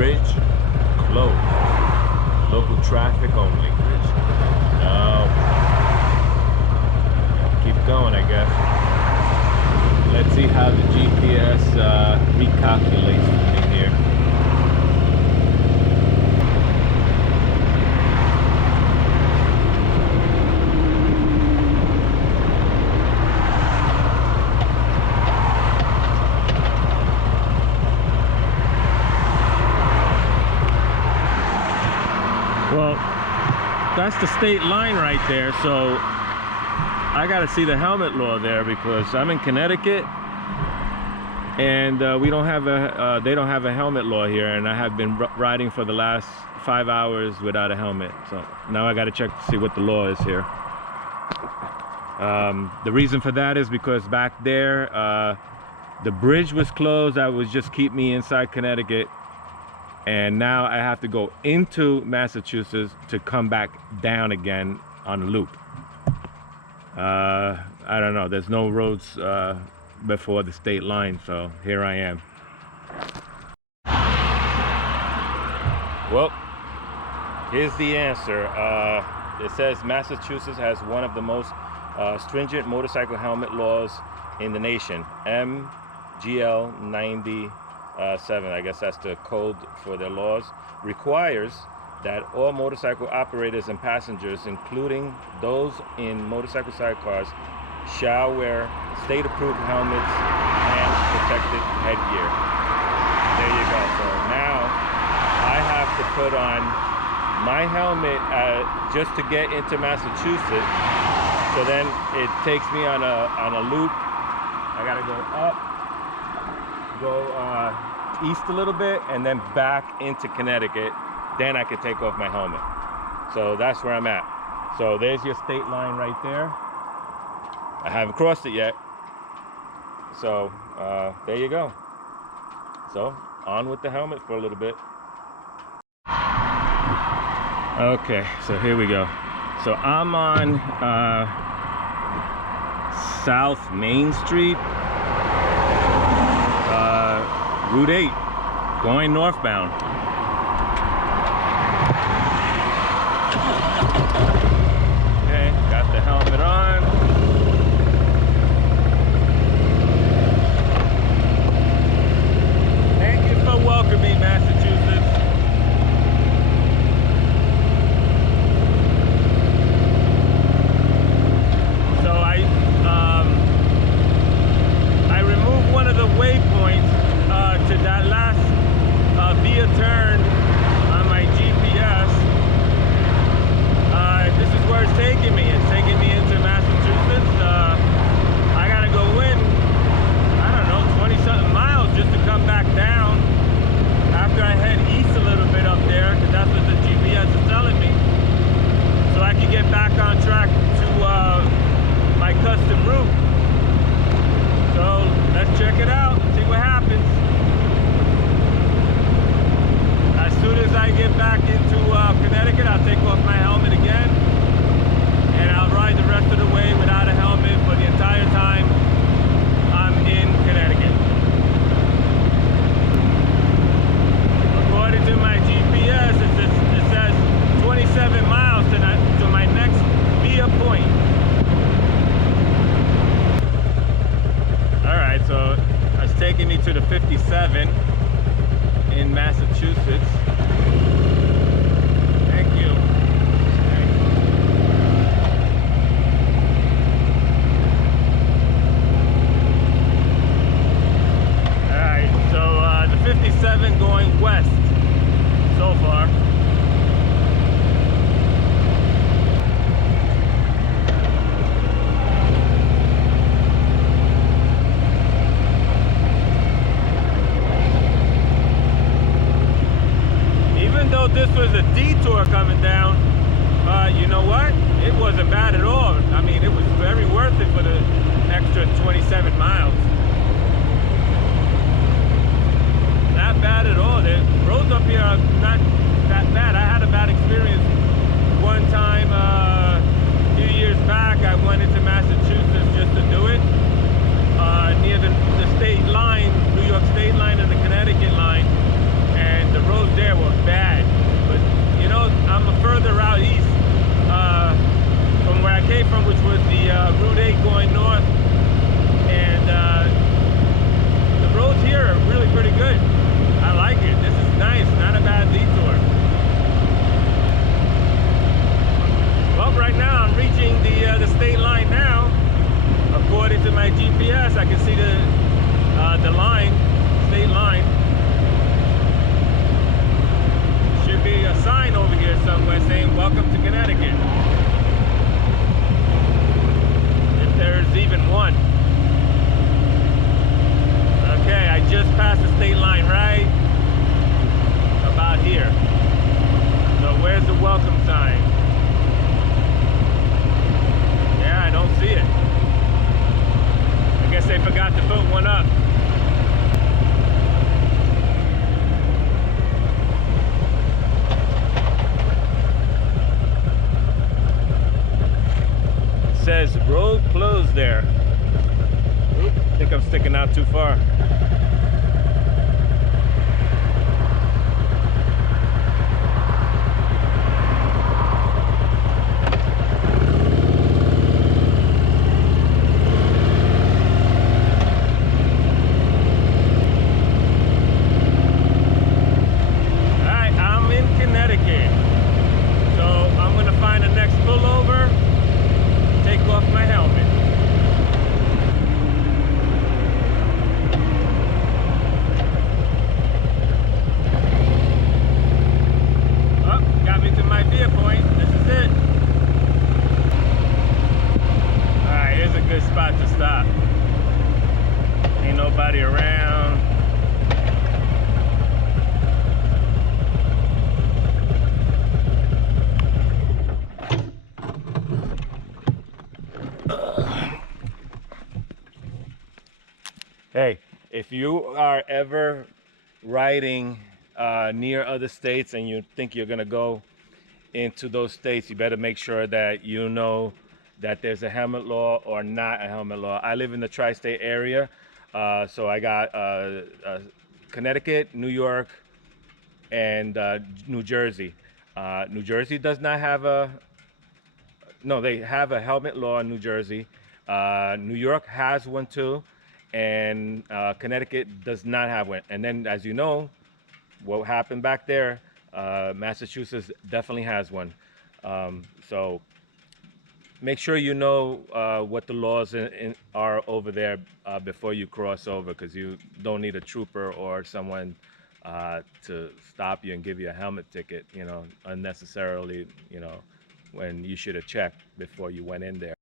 bridge closed. Local traffic only. No. Keep going, I guess. Let's see how the GPS recalculates for me here. Well, that's the state line right there, so I gotta see the helmet law there because I'm in Connecticut and we don't have a they don't have a helmet law here, and I have been riding for the last 5 hours without a helmet, so now I gotta check to see what the law is here. The reason for that is because back there the bridge was closed. That would just keep me inside Connecticut, and now I have to go into Massachusetts to come back down again on a loop. I don't know, there's no roads before the state line, so here I am. Well, here's the answer. It says Massachusetts has one of the most stringent motorcycle helmet laws in the nation. MGL 97, I guess that's the code for their laws, requires that all motorcycle operators and passengers, including those in motorcycle sidecars, shall wear state-approved helmets and protective headgear. There you go. So now I have to put on my helmet just to get into Massachusetts. So then it takes me on a loop. I gotta go up, go east a little bit, and then back into Connecticut. Then I could take off my helmet. So that's where I'm at. So there's your state line right there. I haven't crossed it yet. So there you go. So on with the helmet for a little bit. Okay, so here we go. So I'm on South Main Street, Route 8, going northbound. Okay, got the helmet on. Thank you for welcoming Massachusetts. So I removed one of the waypoints to that last via turn on my GPS. This is where it's taking me. It's taking me into Massachusetts. I gotta go in, I don't know, 20-something miles just to come back down after I head east a little bit up there, because that's what the GPS is telling me, so I can get back on track to my custom route. So let's check it out and see what happens. As soon as I get back into Connecticut, I'll take off my helmet again, and I'll ride the rest of the way without a helmet for the entire time I'm in Connecticut. According to my GPS, it says 27 miles to my next via point. Alright, so it's taking me to the 57 in Massachusetts. Thank you. Alright, so the 57 going west so far. Though this was a detour coming down, you know what? It wasn't bad at all. I mean, it was very worth it for the extra 27 miles. Not bad at all. The roads up here are not that bad. I had a bad experience one time a few years back. I went into Massachusetts just to do it, near the state line, New York state line and the Connecticut line, and the roads we're saying welcome to Connecticut. If there's even one. Okay, I just passed the state line right about here. So where's the welcome sign? Yeah, I don't see it. I guess they forgot to put one up. It says road closed there. Oop, I think I'm sticking out too far. Spot to stop. Ain't nobody around. Hey, if you are ever riding near other states and you think you're gonna go into those states, you better make sure that you know that there's a helmet law or not a helmet law. I live in the tri-state area, so I got Connecticut, New York, and New Jersey. New Jersey does not have they have a helmet law in New Jersey. New York has one too, and Connecticut does not have one. And then, as you know, what happened back there, Massachusetts definitely has one. So make sure you know what the laws are over there before you cross over, because you don't need a trooper or someone to stop you and give you a helmet ticket, unnecessarily, when you should have checked before you went in there.